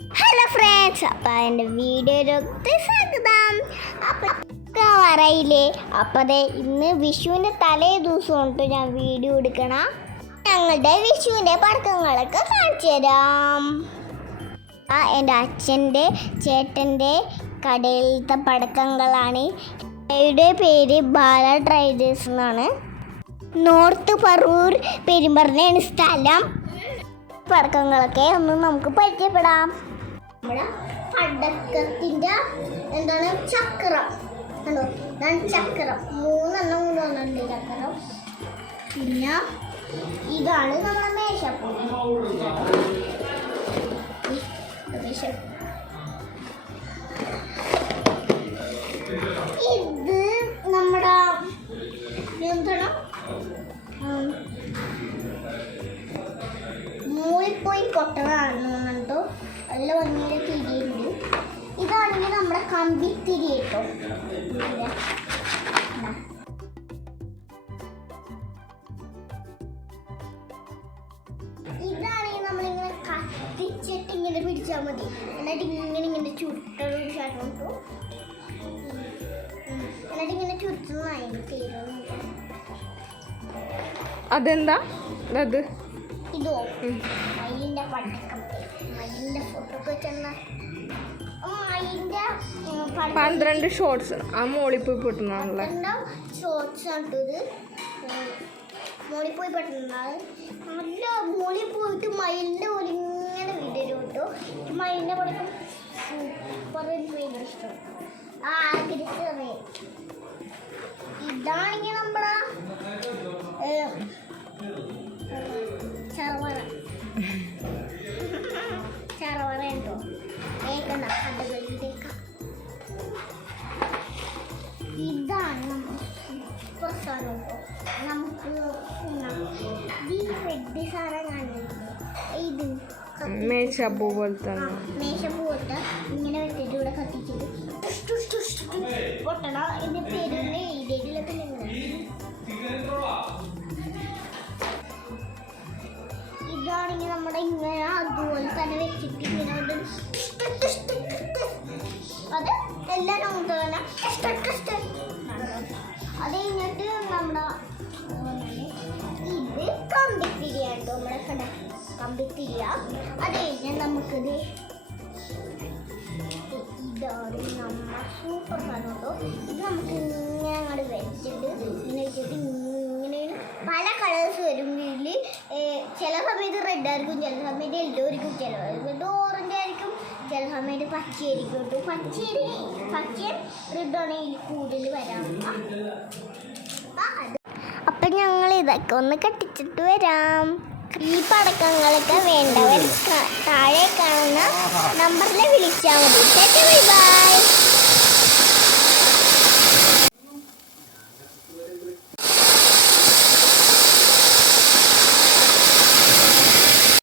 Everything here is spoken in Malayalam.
ഹലോ ഫ്രണ്ട്സ്, അപ്പം എൻ്റെ വീഡിയോയിലൊക്കെ സ്വാഗതം. അപ്പം പറയില്ലേ, അപ്പം അതെ ഇന്ന് വിഷുവിൻ്റെ തലേ ദിവസം കൊണ്ട് ഞാൻ വീഡിയോ എടുക്കണം. ഞങ്ങളുടെ വിഷുവിൻ്റെ പടക്കങ്ങളൊക്കെ കാണിച്ചു തരാം. എൻ്റെ അച്ഛൻ്റെ ചേട്ടൻ്റെ കടയിലത്തെ പടക്കങ്ങളാണ്. കടയുടെ പേര് ബാല ട്രേഡേഴ്സ് എന്നാണ്. നോർത്ത് പറവൂർ പെരുമ്പറയാണ് സ്ഥലം. പടക്കങ്ങളൊക്കെ ഒന്ന് നമുക്ക് പരിചയപ്പെടാം. നമ്മുടെ പടക്കത്തിൻ്റെ എന്താണ് ചക്രം കണ്ടോ, ഇതാണ് ചക്രം. മൂന്നെണ്ണം കൊണ്ടുവന്നിട്ടുണ്ട് ചക്രം. പിന്നെ ഇതാണ് നമ്മുടെ മേശപ്പൂ. ഇത് നമ്മുടെ എന്താണ് മൂളിപ്പോയി പൊട്ടതാണ് കേട്ടോ. നല്ല ഭംഗിയുടെ തിരിയുണ്ട്. ഇതാണെങ്കിൽ നമ്മുടെ കമ്പിത്തിരി കേട്ടോ. ഇതാണെങ്കിൽ നമ്മളിങ്ങനെ കത്തിച്ചിട്ട് ഇങ്ങനെ പിടിച്ചാൽ മതി. എന്നിട്ട് ഇങ്ങനെ ചുരുട്ട കേട്ടോ. എന്നിട്ട് ഇങ്ങനെ ചുരുട്ടുന്നതായി തീരുന്നു. അതെന്താ അത്? ഇതോ മയിലിൻ്റെ പടക്കം. മയിലിൻ്റെ ഫോട്ടോ ഒക്കെ വെച്ചെന്ന മയിലിൻ്റെ 12 ഷോർട്സ് ആ മോളിപ്പോയി പൊട്ടുന്നാണല്ലേ. ഷോർട്സ് ആണ് ഇത്. മോളിൽ പോയി പെട്ടെന്നാണ് നല്ല മോളിൽ പോയിട്ട് മയിലിൻ്റെ പോലെ ഇങ്ങനെ വിടരും കേട്ടോ. മയിലിൻ്റെ പടക്കം സൂപ്പർ, എനിക്ക് ഭയങ്കര ഇഷ്ടം. ആഗ്രഹിച്ചറിയാം. ഇതാണെങ്കിൽ നമ്മുടെ ചറവറ ഉണ്ടോ കേൾക്കണ്ട കണ്ടുകളിലേക്ക്. ഇതാണ് നമ്മുടെ സൂപ്പർ സാധനം കേട്ടോ. നമുക്ക് ഈ റെഡ് സാധനം കാണുന്നുണ്ട്. ഇത് മേശപ്പൂ പോലത്തെ മേശപ്പൂ പോലത്തെ ഇങ്ങനെ വെച്ചിട്ട് ഇവിടെ കത്തിച്ചിട്ട് പൊട്ടണം. ഇതിൻ്റെ പേരിൽ ഇതിലൊക്കെ ഇതാണെങ്കിൽ നമ്മുടെ ഇങ്ങനെ അതുപോലെ തന്നെ വെച്ചിട്ട് ഇങ്ങനെ അത് എല്ലാം തന്നെ. അത് കഴിഞ്ഞിട്ട് നമ്മുടെ ഇത് കമ്പിത്തിരിയാണ് നമ്മുടെ കട കമ്പിത്തിരിയ. അത് കഴിഞ്ഞാൽ നമുക്കിത് ഇതാണ് നമ്മൾ സൂപ്പർ സാധനം കേട്ടോ. ഇത് നമുക്ക് ഇങ്ങനെ അങ്ങോട്ട് വെച്ചിട്ട് ഇങ്ങനെ വെച്ചിട്ട് ഇങ്ങനെയാണ് പല കളേഴ്സ് വരും. ഇതിൽ ചില സമയത്ത് റെഡ് ആയിരിക്കും, ചില സമയത്ത് യെല്ലോ ആയിരിക്കും, ചില സമയത്ത് ഓറഞ്ച് ആയിരിക്കും, ചില സമയത്ത് പച്ചയായിരിക്കും കേട്ടോ. പച്ച റെഡാണ് ഇതിൽ കൂടുതൽ വരാം. അപ്പം ഞങ്ങൾ ഇതൊക്കെ ഒന്ന് കത്തിച്ചിട്ട് വരാം. ഈ പടക്കങ്ങളൊക്കെ വേണ്ടവർ താഴെ കാണുന്ന നമ്പറിൽ വിളിച്ചാൽ മതി. Bye bye.